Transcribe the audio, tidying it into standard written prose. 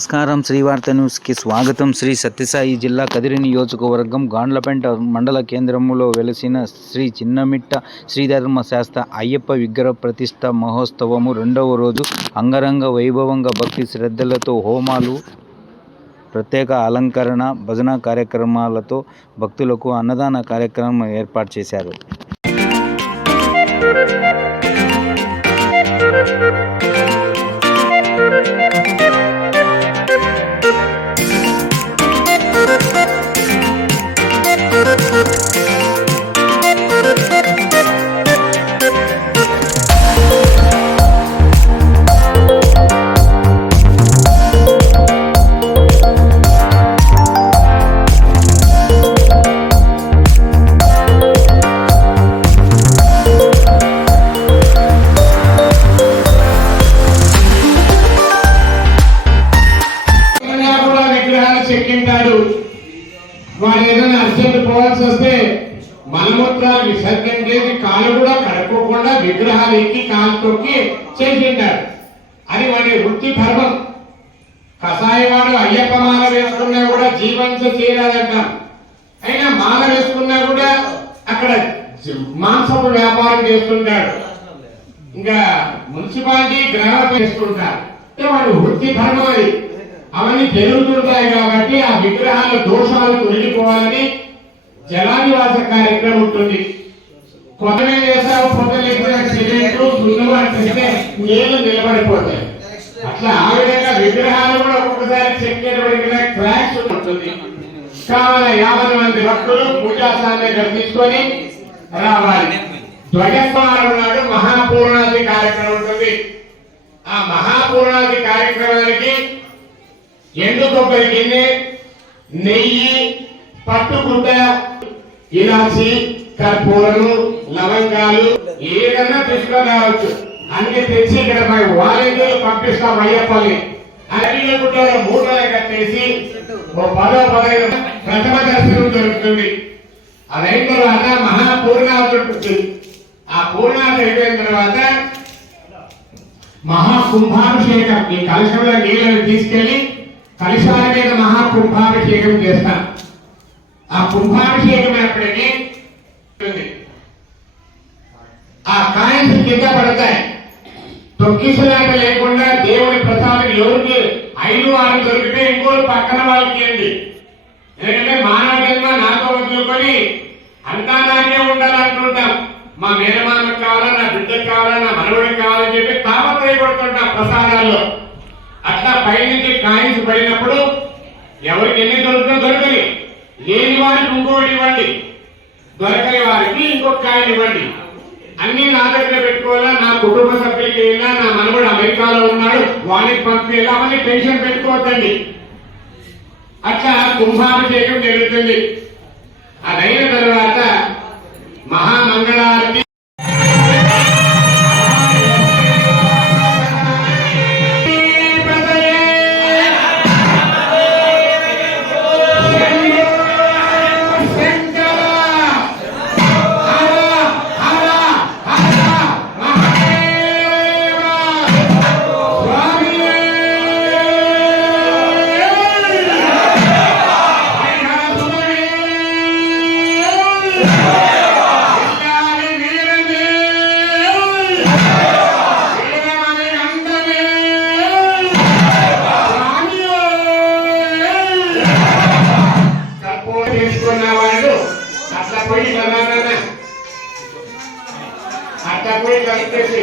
నమస్కారం. శ్రీవార్త న్యూస్కి స్వాగతం. శ్రీ సత్యసాయి జిల్లా కదిరి నియోజకవర్గం గాండ్లపెంట మండల కేంద్రంలో వెలసిన శ్రీ చిన్నమిట్ట శ్రీధర్మ శాస్త్ర అయ్యప్ప విగ్రహ ప్రతిష్ఠ మహోత్సవము రెండవ రోజు అంగరంగ వైభవంగా భక్తి శ్రద్ధలతో హోమాలు, ప్రత్యేక అలంకరణ, భజన కార్యక్రమాలతో భక్తులకు అన్నదాన కార్యక్రమం ఏర్పాటు చేశారు. చెక్కింటాడు. వాడు ఏదైనా అర్జెంట్ పోవాల్సి వస్తే మలమూత్రాలు విసర్జన చేసి కాలు కూడా కడుక్కోకుండా విగ్రహాలు ఎక్కి కాలు తొక్కి చేసింటాడు. అది వాడి వృత్తి ధర్మం. కషాయవాడు అయ్యప్ప మాల వేసుకున్నా కూడా జీవంతో చేరాదంటాం. అయినా మాల వేసుకున్నా కూడా అక్కడ మాంసపు వ్యాపారం చేస్తుంటాడు. ఇంకా మున్సిపాలిటీ గ్రామ వేసుకుంటారు. వాడు వృత్తి ధర్మం. అది అవన్నీ జరుగుతుంటాయి కాబట్టి ఆ విగ్రహాల దోషాలు తొలగిపోవాలని జలాదివాస కార్యక్రమం ఉంటుంది. కొత్తమే చేస్తావు, పొద్దులేస్తే నీళ్లు నిలబడిపోతాయి. అట్లా ఆ విధంగా విగ్రహాలు కూడా ఒక్కొక్కసారి చెక్కేటప్పుడు క్రాష్ ఉంటుంది. కావాలి 50 మంది భక్తులు పూజాస్థాన్ని గర్తించుకొని రావాలి. ధ్వజస్వారం నాడు మహాపూర్ణాది కార్యక్రమం ఉంటుంది. ఆ మహాపూర్ణాది కార్యక్రమానికి ఎండు కొబ్బరి గిన్నె, నెయ్యి, పట్టుగుడ్డ, ఇలాచి, కర్పూరము, లవంగాలు ఏదైనా తీసుకొని రావచ్చు. అన్ని తెచ్చి ఇక్కడ వాలంటీర్లు పంపిస్తాం. అయ్యప్పని అరవిల గుడ్డలో మూటలు కట్టేసి 10-15 ప్రథమ దర్శనం దొరుకుతుంది. అదైన తర్వాత మహాపూర్ణావతి ఉంటుంది. ఆ పూర్ణావతి అయిపోయిన తర్వాత మహాకుంభాభిషేకం. ఈ కలశంలో నీళ్ళని తీసుకెళ్లి కలశాల మీద మహాకుంభాభిషేకం చేస్తాం. ఆ కుంభాభిషేకం ఎప్పటికీ ఆ కాయిన్స్ కింద పడతాయి. తొక్కిసలాట లేకుండా దేవుడి ప్రసాదం ఎవరికి 5-6 దొరికితే ఇంకోటి పక్కన వాళ్ళకి ఇవ్వండి. ఎందుకంటే మానవ జన్మ నాతో వదులుకొని అంతా నాకే ఉండాలంటుంటాం. మా మేనమానకు కావాలా, నా బిడ్డకు కావాలా, నా మనవడికి కావాలని చెప్పి తాపత్రయపడుతుంటాం ప్రసాదాల్లో. అట్లా పైనుంచి కాయిన్స్ పడినప్పుడు ఎవరికి ఎన్ని దొరుకుతుందో దొరకని, లేని వారికి ఇంకోటి ఇవ్వండి, దొరకని వారికి ఇంకొక కాయిన్ ఇవ్వండి. అన్ని నా దగ్గర పెట్టుకోవాలా, నా కుటుంబ సభ్యులకి వెళ్ళా, నా మనవడు అమెరికాలో ఉన్నాడు వానికి పంపేలా అవన్నీ టెన్షన్ పెట్టుకోవద్దండి. అట్లా కుంభాభిషేకం జరుగుతుంది. అదైన తర్వాత మహామంగళారతి అట్లా పోయి కలిపేసి